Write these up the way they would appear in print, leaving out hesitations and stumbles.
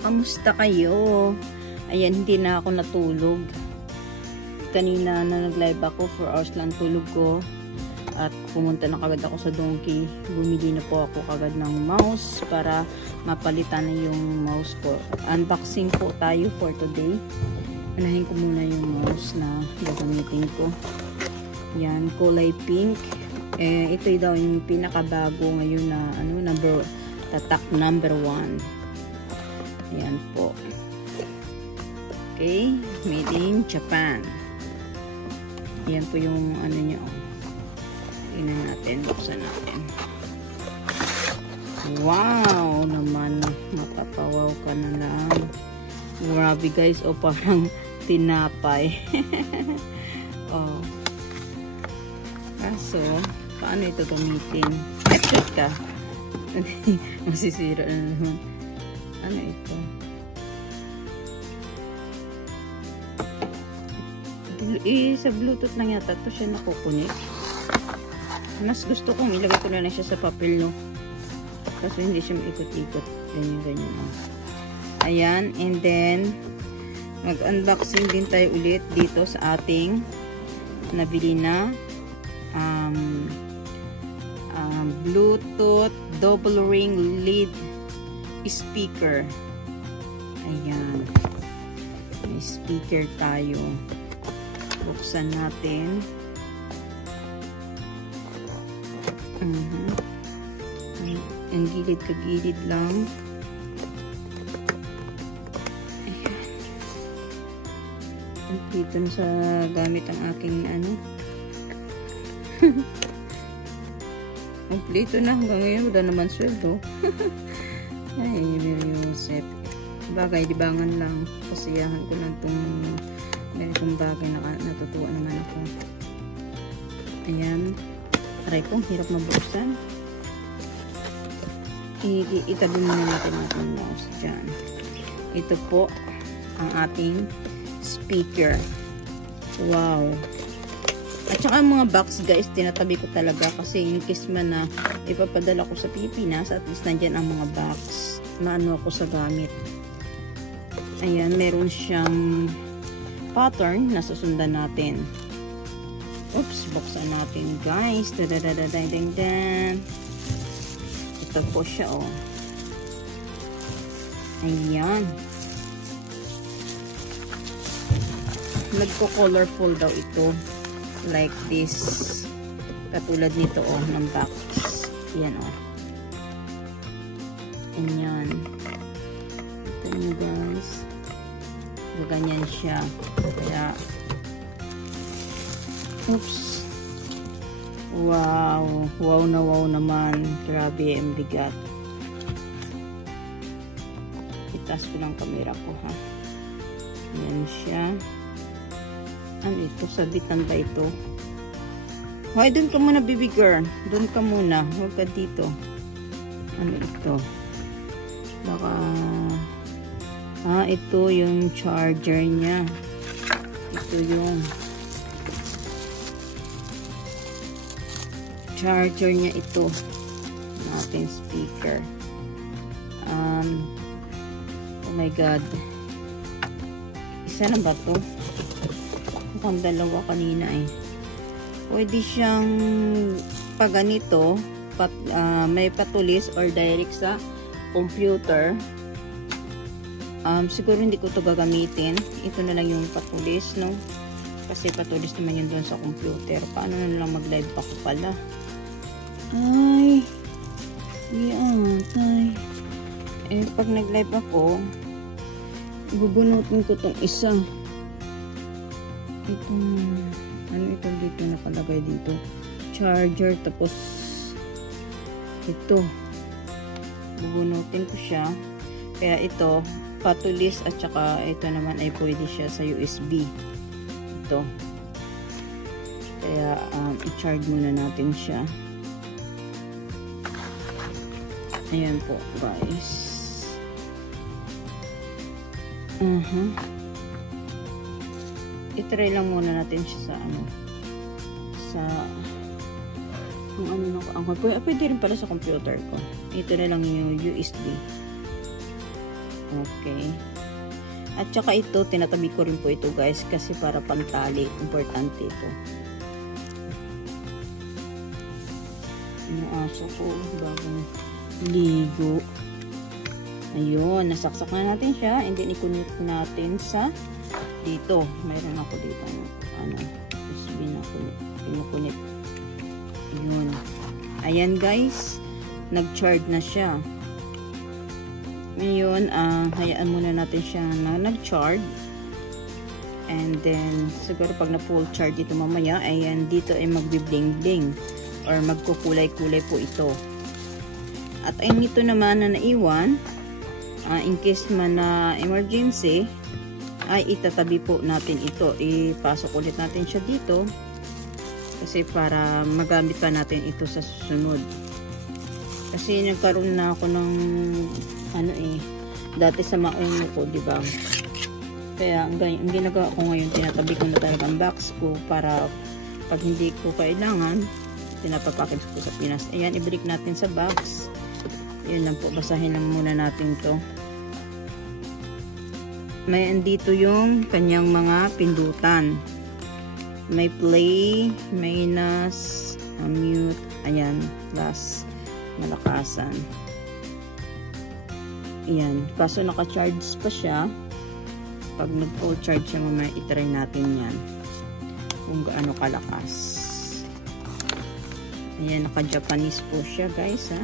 kamusta kayo? Ayan, hindi na ako natulog. Kanina na nag-live ako, 4 hours lang tulog ko. At pumunta na kagad ako sa Donkey. Bumili na po ako kagad ng mouse para mapalitan na yung mouse ko. Unboxing po tayo for today. Unahin ko muna yung mouse na gagamitin ko. Yan, kulay pink. Ito daw yung pinakabago ngayon na tatak number 1. Ayan po. Okay, made in Japan. Ayan po yung niya. Tingnan natin, buksan natin. Wow naman, mapapawaw ka na lang. Grabe guys, parang tinapay. Oh. Kaso, paano ito gamitin? Check ka. Masisira na naman. Ano ito? Sa Bluetooth lang yata ito siya nakukunik. Mas gusto kong ilagay ko na lang siya sa papel, no? Kasi hindi siya maikot-ikot. Ganyan. Ayan. And then, mag-unboxing din tayo ulit dito sa ating nabili na Bluetooth double ring lead speaker. Ayan. May speaker tayo. Buksan natin. Ang gilid kagilid lang. Ayan. Dito na sa gamit ang aking Kompleto na hanggang ngayon. Wala naman sweldo. Ay, Joseph. Bagay, libangan lang. Kasiyahan ko lang itong ganitong bagay. Natutuwa naman ako. Ayan. Aray ko, hirap mabuksan. Itabi muna natin ang mouse dyan. Ito po ang ating speaker. Wow. At saka ang mga box guys, tinatabi ko talaga kasi in case man na ipapadala ko sa Pilipinas, at least nandyan ang mga box. Maano ako sa gamit. Ayan, meron siyang pattern na susundan natin. Oops, buksan natin guys. Dadadadadadadang. Ito po siya, oh. Ayan. Nagko-colorful daw ito. Like this. Katulad nito, oh, ng box. Ayan, oh. Ayan. Ito nyo guys. Ganyan siya. Kaya, oops. Wow. Wow na wow naman. Grabe, ang bigat. Itas ko lang camera ko, ha. Ayan siya. Ano ito? Sabitan ba ito? Hoy, dun ka muna, baby girl. Dun ka muna. Huwag ka dito. Ano ito? Baka... ito yung charger niya. Ito yung charger niya ito. Ating speaker. Oh my God. Isa na ba to? Mukhang dalawa kanina eh. Pwede siyang pag ganito, may patulis or direct sa computer. Siguro hindi ko to gagamitin. Ito na lang yung patulis, no? Kasi patulis naman yun doon sa computer. Paano na lang mag-live ako pala? Ay. Yan. Ay. Pag nag-live ako, bubunutin ko tong isa. Ito dito nakalagay dito. Charger, tapos ito. Bubunutin ko siya. Kaya ito, patulis at saka ito naman ay pwede siya sa USB. Ito. Kaya i-charge muna natin siya. Ayan po guys. I-try lang muna natin siya sa kung ano na pwede rin pala sa computer ko. Ito na lang yung USB. Okay. At saka ito, tinatabi ko rin po ito guys kasi para pantali. Importante ito. Yung aso ko, bagong ligo. Ayun, nasaksak na natin siya. And then, i-connect natin sa dito. Mayroon ako dito. Ano, USB na connect. Ayun. Ayan guys. Nag-charge na siya. Ngayon, hayaan muna natin siya na nag-charge. And then, siguro pag na-full charge ito mamaya, ayan, dito ay magbi-bling-bling. Or magkukulay-kulay po ito. At ayun ito naman na naiwan, in case man na emergency, ay itatabi po natin ito. Ipasok ulit natin siya dito. Kasi para magamit pa natin ito sa susunod. Kasi nagkaroon na ako ng dati sa mauno ko, di ba? Kaya ang ginagawa ko ngayon, tinatabi ko na talaga ang box ko para pag hindi ko kailangan, pinapapackage ko sa Pinas. Ayan, i-break natin sa box. Yun lang po, basahin lang muna natin to. May andito yung kanyang mga pindutan. May play, minus, mute, ayan, plus, malakasan. Ayan, kaso naka-charge pa siya. Pag nag-full charge siya, mamaya itry natin yan. Kung gaano kalakas. Ayan, naka-Japanese po siya guys, ha.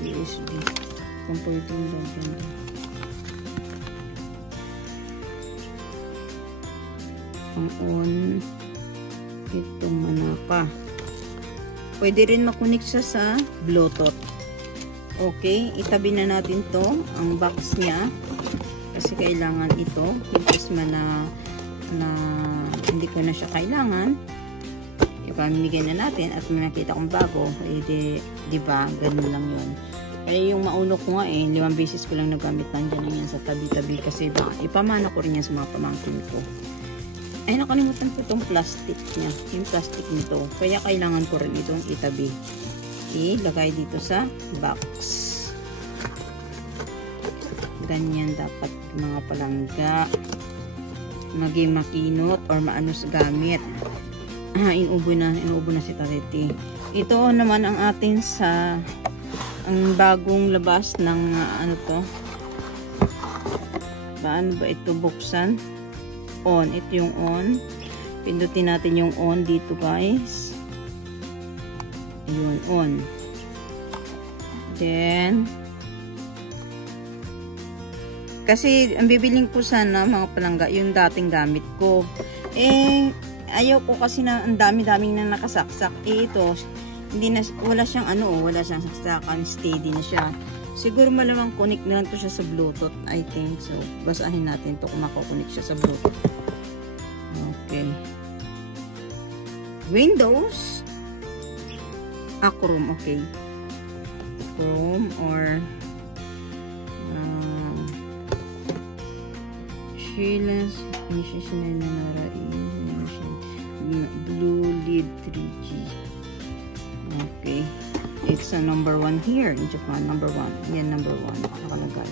USB. Comforting lang dyan. Ang on. Itong manapa. Pwede rin makunik siya sa Bluetooth. Okay, itabi na natin to, ang box niya. Kasi kailangan ito. Kasi man na hindi ko na siya kailangan. Ipamimigay na natin at may nakita kong bago. Eh, diba? Ganun lang yun. Kaya yung mauno ko nga 5 beses ko lang nagamit nandiyan na yan sa tabi-tabi. Kasi ipamana ko rin yan sa mga pamangkin ko. Ay, nakalimutan ko itong plastic niya. Yung plastic nito. Kaya kailangan ko rin itong itabi. Ilagay dito sa box. Ganyan dapat mga palangga. Maging makinot or maano sa gamit. Inuubo na si Tariti. Ito naman ang atin sa ang bagong labas ng ano to. Paano ba ito buksan? On. Ito yung on. Pindutin natin yung on dito guys. Yun, on. Then, kasi ang bibiling ko sana mga palangga, yung dating gamit ko. Ayaw ko kasi na ang dami-daming na nakasaksak. Ito, hindi na, wala siyang wala siyang saksakan, steady na siya. Siguro malamang connect na lang to siya sa Bluetooth, I think. So, basahin natin to kung mako-connect siya sa Bluetooth. Okay. Windows. Chrome, okay. Chrome or Sheila's Blue Lead 3G. Okay. It's a number 1 here in Japan. Number 1. Yan, number 1. Nakalagay.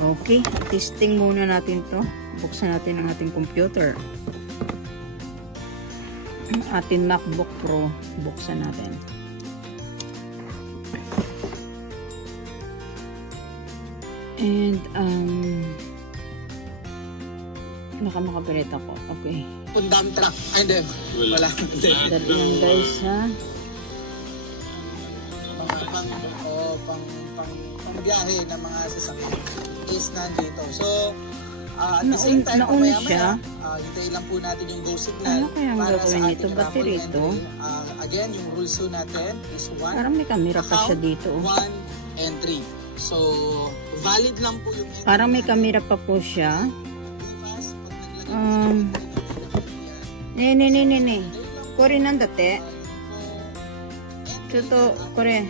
Okay. Testing muna natin to. Buksan natin ang ating computer. Ang ating MacBook Pro. Buksan natin. And, nakapiret ako. Okay. Pundam truck. Ay, hindi. Wala. Dali lang guys, ha? Pang biyahe ng mga sasakyan is nandito. So, at the same time, mamaya-maya, hintayin lang po natin yung go signal para sa ating raffle entry. Again, yung rules natin is 1. Parang may camera pa siya dito. 1 entry. So, valid lang po yung entry. Parang may camera pa po siya. Ne. Kore nandate? Chuto, kore.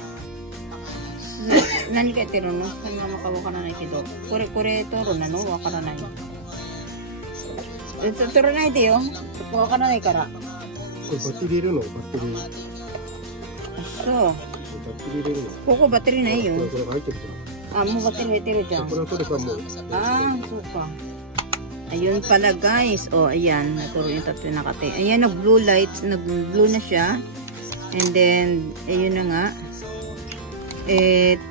Nani ka itiro no? Saan mo makawakananay kido? Kore toro na no? Wakananay. Toro na ito yo? Wakananay kara? これバッテリーいるのバッテリー So, ここバッテリーないよ。あ、もうバッテリー入ってるじゃん。Ah, suka. Ayun pala guys. Oh, ayan. Naturo yung tatlo nakate. Ayan, nag-blue lights. Nag-blue na siya. And then, ayun na nga.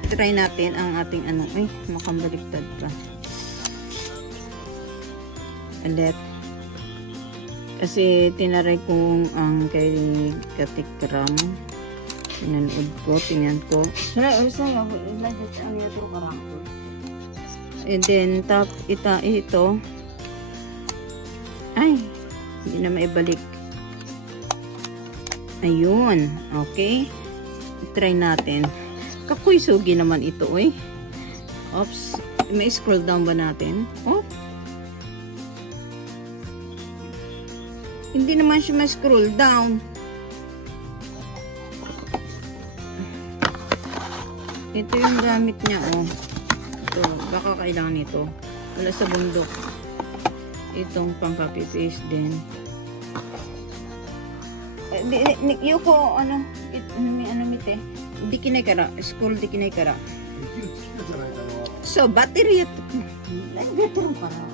Try natin ang ating ano. Ay, makambaliktad pa. Ulit. Kasi tinaray kong ang kay Katikram. Pinanood ko. Tingnan ko. And then, ito. Ay, hindi na maibalik. Ayun. Okay. Try natin. Kakoy sugi naman ito, eh. Oops. May scroll down ba natin? Oh. Hindi naman siya ma-scroll down. Ito yung gamit niya, oh. Ito, baka kailangan nito. Wala sa bundok. Itong pang copy paste din. Yuko, ano, mite. Di kinay kara. Scroll di kinay kara. So, battery ito. Nag-battery pa na.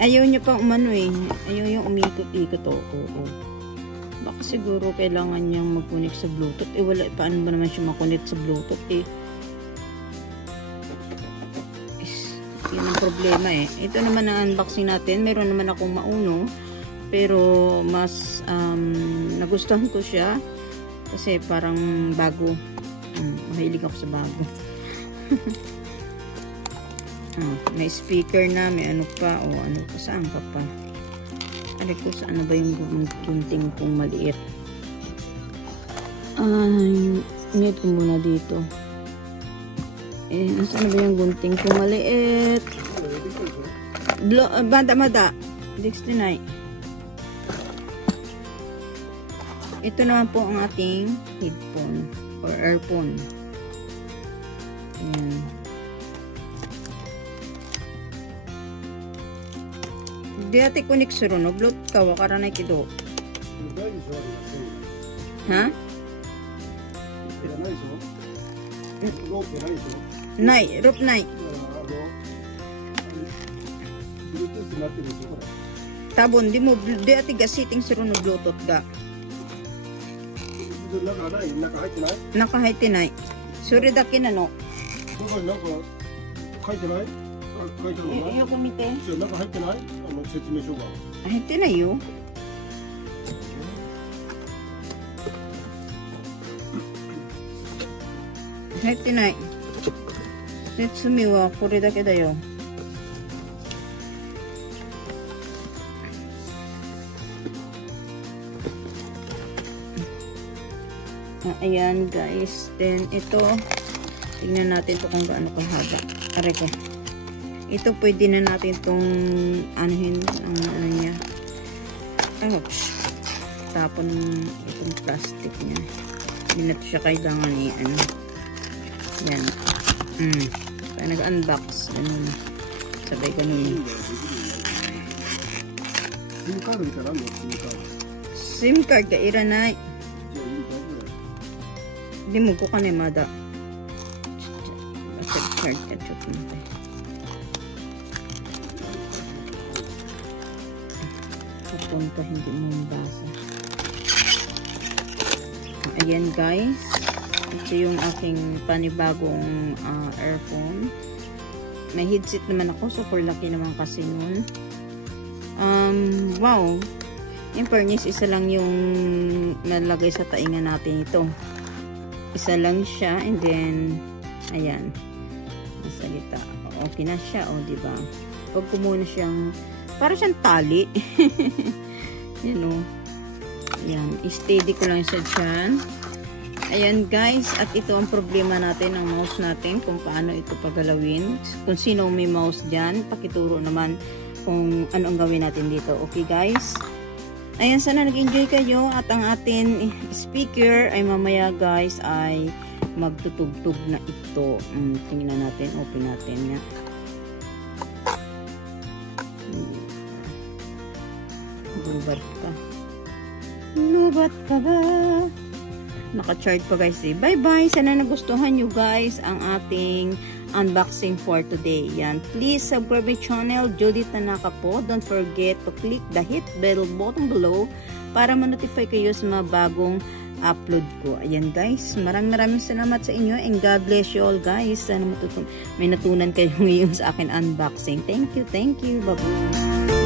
Ayaw niya pang umano eh. Ayaw yung umikot-ikot. Oo. Baka siguro kailangan niyang mag-connect sa Bluetooth. Wala. Paano ba naman siya mag-connect sa Bluetooth eh? Yun ang problema eh. Ito naman ang unboxing natin. Meron naman akong mauno. Pero mas nagustuhan ko siya. Kasi parang bago. Mahilig ako sa bago. May speaker na. May ano pa. O ano pa. Saan ka pa? Aray ko, saan ba yung gunting kong maliit? Need ko muna dito. Saan ba yung gunting kong maliit? Mada. 69. Ito naman po ang ating headphone or earphone. Ayan. Di ate connect suru no Bluetooth ka wakara na kido. Ha? Nai, rope nai. Tabon di mo di ate gasiting suru no Bluetooth ga. Nakahite nai. Suri da kinano. Iyo kumite. 入ってないよ。入ってない。説明はこれだけだよ。Ayan guys. Then ito, tingnan natin to kung gaano kahaba. Aray ko. Ito pwede na natin itong anuhin ang ano niya. Ouch. Tapon itong plastic niya. Hindi na ito siya kailangan ano. Yan. Kaya nag-unbox. Ganun. Sabay ganun. SIM card ka lang. SIM card ka iranay. Hindi mo ko kanay mada. Battery card ka chukun. Punta hindi mo mabasa. Ayan guys, ito yung aking panibagong earphone. May headset naman ako, super laki naman kasi nun. Wow, in fairness, isa lang yung nalagay sa tainga natin ito. Isa lang siya, and then ayan, nasa gita. Okay na siya, diba? Huwag ko muna siyang para siyang tali. Yan o. Ayan. I-steady ko lang siya dyan. Ayan guys. At ito ang problema natin ng mouse natin. Kung paano ito pagalawin. Kung sino may mouse dyan. Pakituro naman kung ano ang gawin natin dito. Okay guys. Ayan. Sana nag-enjoy kayo. At ang atin speaker ay mamaya guys ay magtutugtog na ito. Tingnan natin. Open natin nga. Bubat ka. No. Lubat ka ba? Naka-chart pa guys eh. Bye-bye! Sana nagustuhan nyo guys ang ating unboxing for today. Yan. Please subscribe my channel, Judith Tanaka po. Don't forget to click the hit bell button below para ma-notify kayo sa mga bagong upload ko. Ayan guys. Maraming salamat sa inyo and God bless you all guys. Sana may natunan kayo ngayon sa akin unboxing. Thank you. Bye-bye.